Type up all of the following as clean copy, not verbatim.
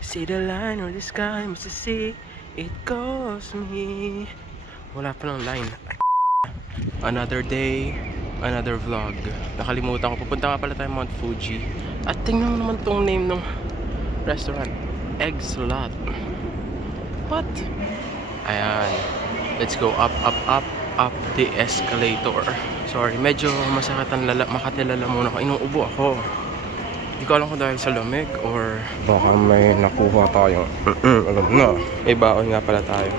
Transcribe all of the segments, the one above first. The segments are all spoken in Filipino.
See the line or the sky must see. It calls me. Wala pa lang line. Another day, another vlog. Nakalimutan ko. Pupunta nga pala tayo Mount Fuji. At tingnan mo naman tong name ng restaurant. Eggs Lot. What? Ayan. Let's go up, up, up, up the escalator. Sorry, medyo masakit ang makatilala muna ako. Inuubo ako. Hindi ko alam kung dahil sa lamig or baka may nakuha tayong alam na. May baon nga pala tayo.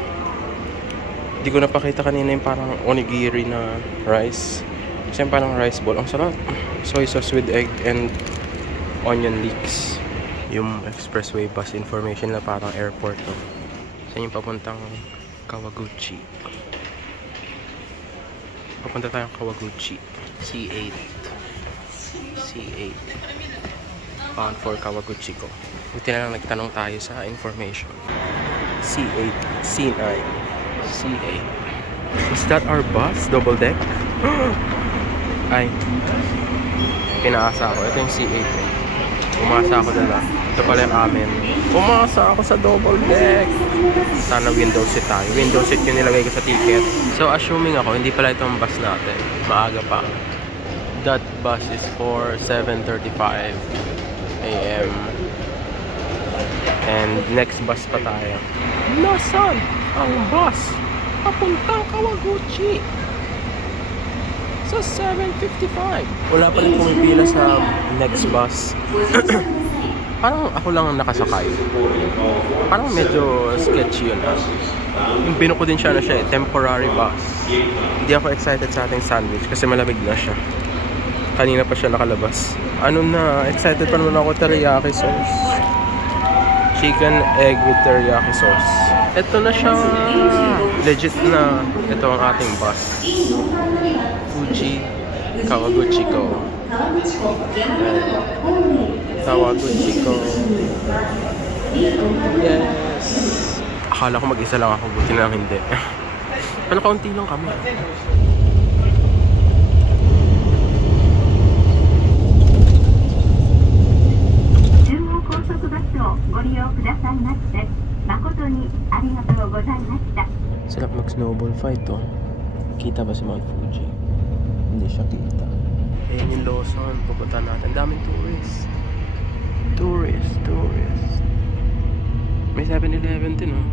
Hindi ko napakita kanina yung parang onigiri na rice. Kasi yung parang rice ball. Ang sarap. Soy sauce with egg and onion leeks. Yung expressway bus information na parang airport to. Sa yung papuntang Kawaguchi. Papunta tayong Kawaguchi. C8. C8. Bound for Kawaguchi ko. Buti na lang nagtanong tayo sa information. C8. C9. C8. Is that our bus? Double deck? Ay. Pinaasa ako. Ito yung C8. Umasa ako dala. Ito pala yung amin. Umasa ako sa double deck. Sana window seat tayo. Window seat yung nilagay ko sa ticket. So assuming ako, hindi pala itong bus natin. Maaga pa. That bus is for 7:35 AM. And next bus pa tayo. Nasaan ang bus? Papuntang Kawaguchi. Sa 7:55. Wala pa rin pumipila sa next bus. Parang ako lang ang nakasakay. Parang medyo sketchy yun. Yung binuko din siya na siya temporary bus. Hindi ako excited sa ating sandwich kasi malamig na siya. Kanina pa siya nakalabas. Ano na, excited pa naman ako, teriyaki sauce. Chicken egg with teriyaki sauce. Ito na siya. Legit na. Ito ang ating bus. Fuji Kawaguchi ko. Kawaguchi ko. Yes. Akala ko mag-isa lang ako. Buti na lang hindi. Pero kaunti lang kami. Sarap mag-snowball fight to. Kita ba si Mount Fuji? Hindi siya kita. Ayan yung Lawson. Pupunta natin. Daming tourist. Tourist. May 7-Eleven din, oh.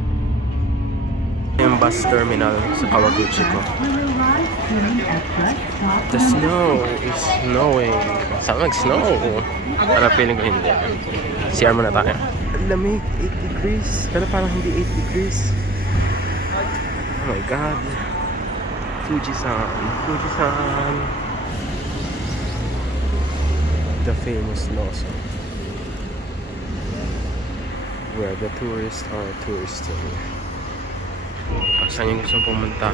Yung bus terminal sa Kawaguchi ko. The snow is snowing. Saan mag-snow? Para feeling ko hindi. CR muna tayo. Lamig, 8 degrees. Pero parang hindi 8 degrees. Oh my god. Fuji-san. The famous Lawson. Where the tourists are touristing. Saan yung gusto pumunta?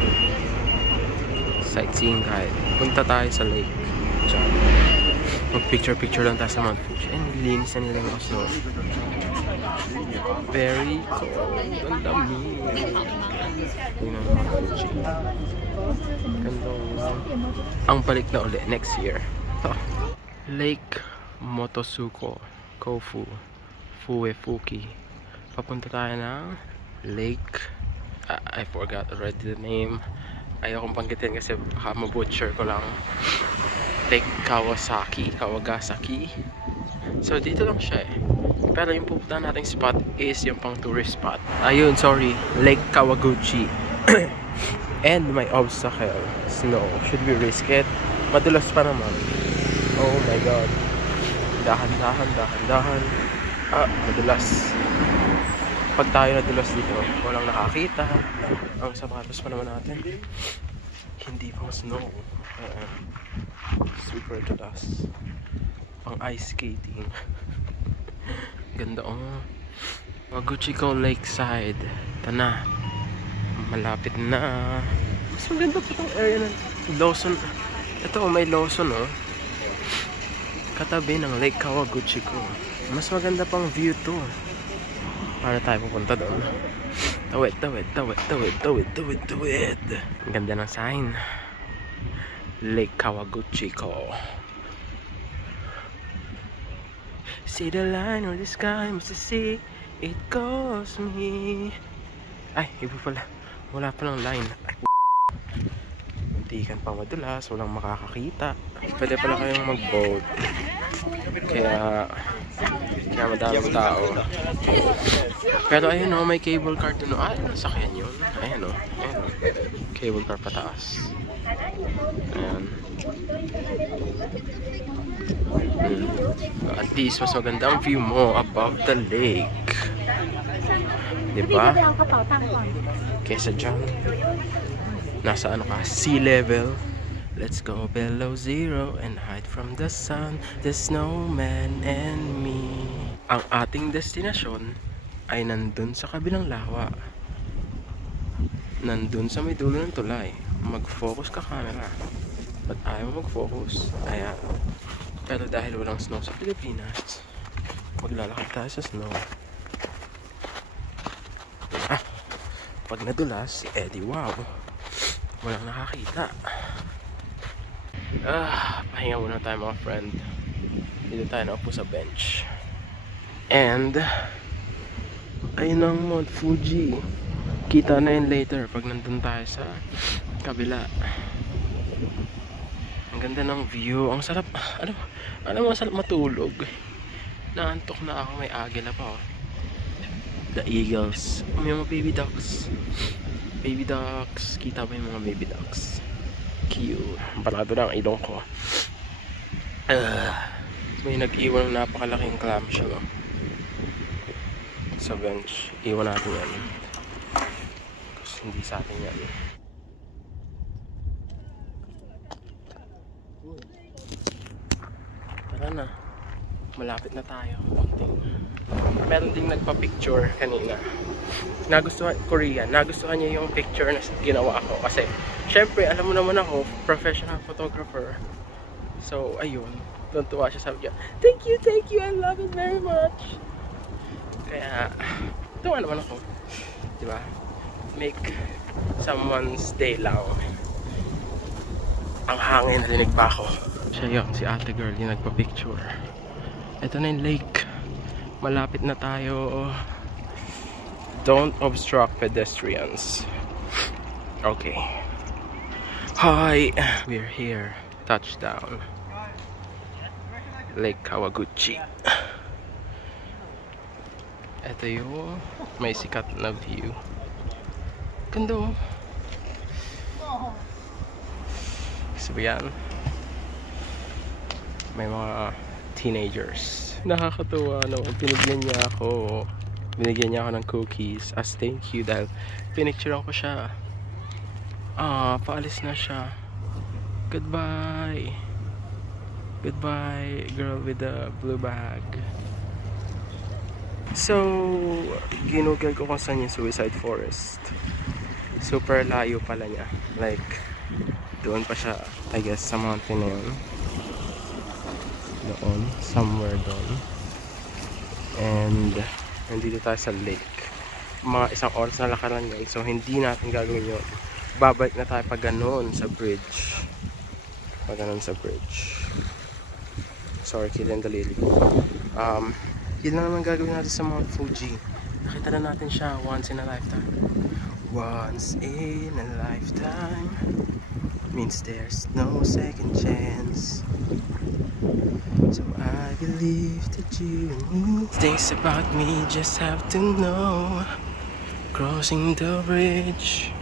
Sightseeing guide. Punta tayo sa lake. Diyan. Mag-picture lang tayo sa Mount Fuji. And linis na nila yung snow. Very cold. Ang dami. Tingnan mo Mount Fuji. Ganda. Ang balik na uli next year. Lake Motosuko Kofu Fuefuki. Papunta tayo ng Lake I forgot already the name. Ayokong panggitin kasi baka mabutcher ko lang. Lake Kawagasaki. So dito lang siya eh. Pero yung pupuntahan nating spot is yung pang tourist spot. Ayun, sorry. Lake Kawaguchi. And my obstacle, snow. Should we risk it? Madulas pa naman. Oh my god. Dahan. Madulas. Pag tayo nadulas dito, walang nakakita. Ang sapatos pa naman natin. Hindi pang snow. Super dulas. Pang ice skating. Ganda Kawaguchi ko Lakeside. Ito na. Malapit na. Mas maganda pa itong area ng Lawson. Ito may Lawson katabi ng Lake Kawaguchi ko. Mas maganda pang view to. Para tayo pupunta doon. Tawid. Ang ganda ng sign. Lake Kawaguchi ko. See the line or the sky must see. it calls me. Ay, iba pala. Wala palang line. Ay, muntikan pa madulas, walang makakakita. Pwede pala kayong mag-boat. Kaya madaming tao. Pero ayun o, may cable car dun o. Ah, nasakyan yun. Ayan o. Cable car pataas. Ayan. At least mas maganda ang view mo above the lake. Diba? Kesa dyan, nasa ano ka, sea level. Let's go below zero and hide from the sun, the snowman and me. Ang ating destinasyon ay nandun sa kabilang lawa. Nandun sa may dulo ng tulay. Mag-focus ka camera. Ba't ayaw mo mag-focus? Ayan. Pero dahil walang snow sa Pilipinas, maglalakad tayo sa snow. Pag nadulas, edi wow, walang nakakita. Pahinga muna tayo mga friend. Dito tayo naupo sa bench. And ayun ang Mount Fuji. Kita na yun later pag nandun tayo sa kabila. Ang ganda ng view. Ang sarap. Alam mo, ang sarap matulog. Naantok na ako. May agila pa oh. The eagles. May mga baby ducks. Baby ducks. Kita ba yung mga baby ducks? Cute. Parado na ang ilong ko. May nag-iwan ng napakalaking clamshell oh. Sa bench. Iwan natin yan. Kasi hindi sa atin yan. Tara na. Malapit na tayo. Meron ding nagpa-picture kanina. Nagustuhan niya yung picture na ginawa ko. Kasi, syempre, alam mo naman ako, professional photographer. So, ayun. Tuntua siya, sabi niya, thank you, I love it very much. Kaya, tuwa naman ako. Diba? Make someone's day lang. Ang hangin, narinig pa ako. Siya yun, si ate girl yung nagpa-picture. Ito na yung lake. Malapit na tayo. Don't obstruct pedestrians. Okay. Hi! We're here. Touchdown. Lake Kawaguchi. Ito yung may sikat na view. Ganda oh. So yan. May mga teenagers. Nakakatuwa no. Binigyan niya ako ng cookies as thank you dahil pinicturean ko siya. Paalis na siya. Goodbye girl with the blue bag. So ginugol ko kung saan yung Suicide Forest. Super layo pala niya, like doon pa siya, I guess sa mountain na yun. Doon, somewhere doon. And nandito tayo sa lake. Mga isang oras na lakaran yun. So hindi natin gagawin yun. Babalik na tayo pag ganoon sa bridge. Pag ganoon sa bridge. Sorry, killing the lily. Yun lang naman gagawin natin sa Mount Fuji. Nakita na natin siya once in a lifetime. Once in a lifetime means there's no second chance. So I believe that you and me. Things about me just have to know. Crossing the bridge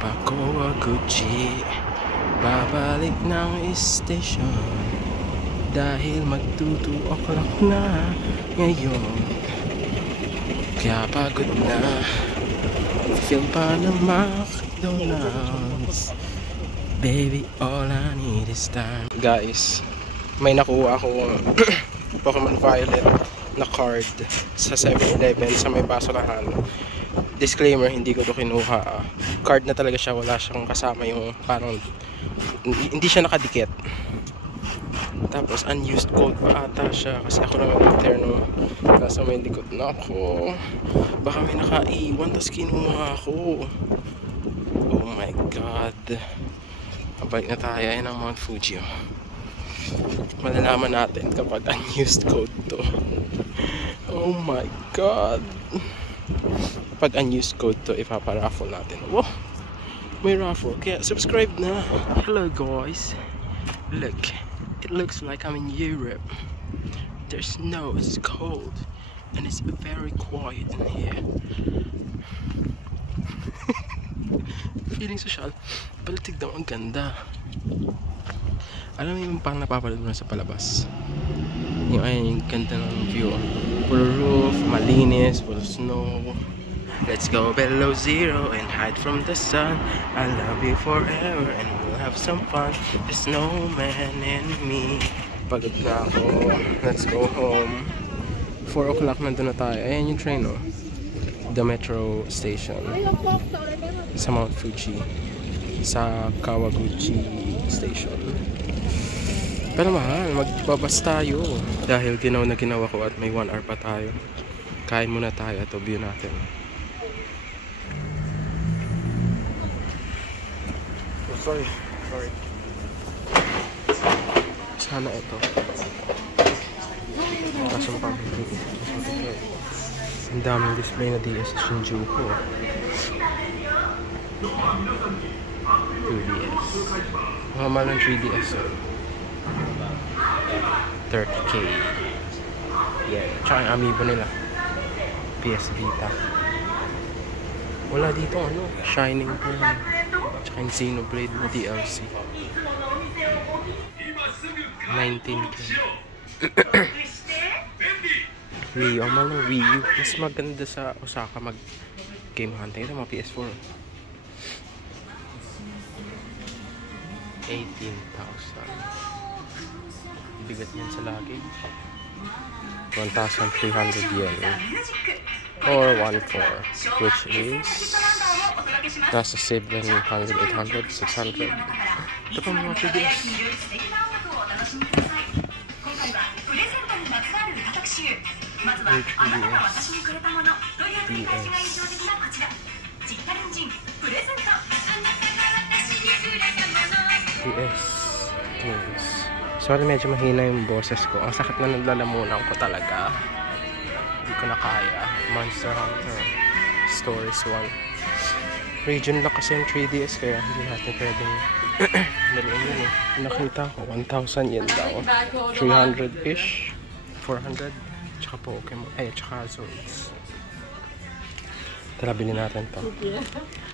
Kawaguchi. Babalik ng station dahil mag-2 o'clock na ngayon. Kaya pagod na, feel pa ng McDonald's. Baby, all I need is time. Guys, may nakuha akong Pokemon Violet na card sa 7-Eleven sa may basurahan. Disclaimer, hindi ko to kinuha. Card na talaga siya, wala siyang kasama yung parang hindi siya nakadikit. Tapos unused code pa ata siya kasi ako naman interno. Kaso may likod na ako. Baka may nakaiwan tapos kinuha ako. Oh my god. Mabalik na tayo ay ng Mount Fuji. Malalaman natin kapag unused code to. Oh my God. Pag unused code to, ipaparaffle natin. Wow, may raffle. Kaya subscribe na. Hello guys. Look, it looks like I'm in Europe. There's snow, it's cold, and it's very quiet in here. Feeling social. Palitig daw, ang ganda. Alam mo yung parang napapalad mo na sa palabas. Yung ayun, yung ganda ng view. Full roof, malinis, full snow. Let's go below zero and hide from the sun. I love you forever and we'll have some fun. The snowman and me. Pagod na ako. Let's go home. 4 o'clock nandun na tayo. Ayan yung train, oh. The metro station. Sa Mount Fuji. Sa Kawaguchi station. Pero mahal, magbabas tayo. Dahil ginaw na ginawa ko at may 1 hour pa tayo. Kain muna tayo at view natin. Sorry. Sana ito. Kaso pang ang daming display na DS sa Shinjuku. 2DS. Mahal ng 3DS. 30K. Yeah. Tsaka yung amiibo nila. PS Vita. Wala dito ano. Shining Pearl. Tsaka yung Xenoblade na DLC. 19K. Wii U. Ang mahal ng Wii U. Mas maganda sa Osaka mag game hunting. Ito mga PS4. 18,000. Bigat yan sa luggage. 1,300 yen. Or 1,400. Which is nasa 700, 800, 600. Ito pa mga 3DS. PS games. Sorry, medyo mahina yung boses ko. Ang sakit na naglalamunan ko talaga. Hindi ko na kaya. Monster Hunter Stories 1. Region lang kasi yung 3DS kaya hindi natin pwedeng naluin yun eh. Nakita ko 1,000 yen daw. 300-ish. 400. Tsaka Pokemon. Ay, tsaka Swords. Tara, bilhin natin to.